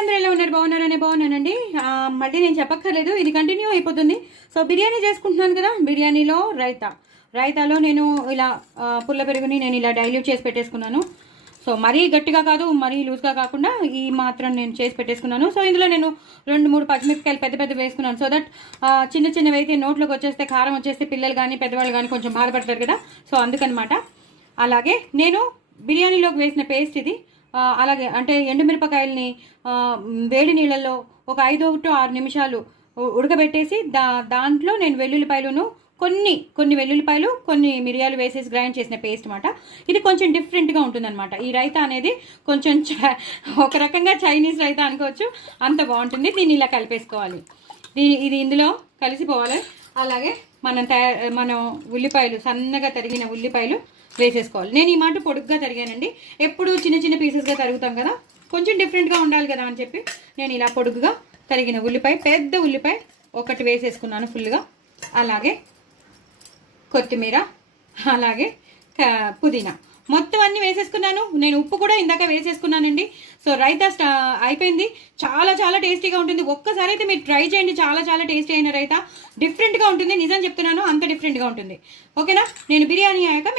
అందరూ ఎలా ఉన్నారు? బాగున్నానండి. మళ్ళీ నేను చెప్పక్కర్లేదు, ఇది కంటిన్యూ అయిపోతుంది. సో బిర్యానీ చేసుకుంటున్నాను కదా, బిర్యానీలో రైతాలో నేను ఇలా పుల్ల పెరుగుని నేను ఇలా డైల్యూట్ చేసి పెట్టేసుకున్నాను. సో మరీ గట్టిగా కాదు, మరీ లూజ్గా కాకుండా ఈ మాత్రం నేను చేసి పెట్టేసుకున్నాను. సో ఇందులో నేను 2-3 పచ్చిమిరపకాయలు పెద్ద వేసుకున్నాను. సో దట్ చిన్నవి అయితే నోట్లోకి వచ్చేస్తే, కారం వచ్చేస్తే పిల్లలు కానీ పెద్దవాళ్ళు కానీ కొంచెం బాధపడతారు కదా. సో అందుకనమాట. అలాగే నేను బిర్యానీలోకి వేసిన పేస్ట్ ఇది. అలాగే అంటే ఎండుమిరపకాయలని వేడి నీళ్ళల్లో ఒక 5-6 నిమిషాలు ఉడకబెట్టేసి దాంట్లో నేను వెల్లుల్లిపాయలను కొన్ని వెల్లుల్లిపాయలు కొన్ని మిరియాలు వేసేసి గ్రైండ్ చేసిన పేస్ట్ అనమాట. ఇది కొంచెం డిఫరెంట్గా ఉంటుందన్నమాట. ఈ రైతా అనేది కొంచెం ఒక రకంగా చైనీస్ రైతా అనుకోవచ్చు, అంత బాగుంటుంది. దీన్ని ఇలా కలిపేసుకోవాలి. ఇది ఇందులో కలిసిపోవాలి. అలాగే మనం ఉల్లిపాయలు, సన్నగా తరిగిన ఉల్లిపాయలు వేసేసుకోవాలి. నేను ఈ మాట పొడుగ్గా తరిగానండి. ఎప్పుడు చిన్న పీసెస్గా తరుగుతాం కదా, కొంచెం డిఫరెంట్గా ఉండాలి కదా అని చెప్పి నేను ఇలా పొడుగుగా తరిగిన పెద్ద ఉల్లిపాయ ఒకటి వేసేసుకున్నాను ఫుల్గా. అలాగే కొత్తిమీర, అలాగే పుదీనా మొత్తం అన్నీ వేసేసుకున్నాను. నేను ఉప్పు కూడా ఇందాక వేసేసుకున్నానండి. సో రైతా అయిపోయింది. చాలా టేస్టీగా ఉంటుంది. ఒక్కసారి అయితే మీరు ట్రై చేయండి. చాలా టేస్టీ అయిన రైతా, డిఫరెంట్గా ఉంటుంది. నిజం చెప్తున్నాను, అంత డిఫరెంట్గా ఉంటుంది. ఓకేనా? నేను బిర్యానీ అయ్యాక మీకు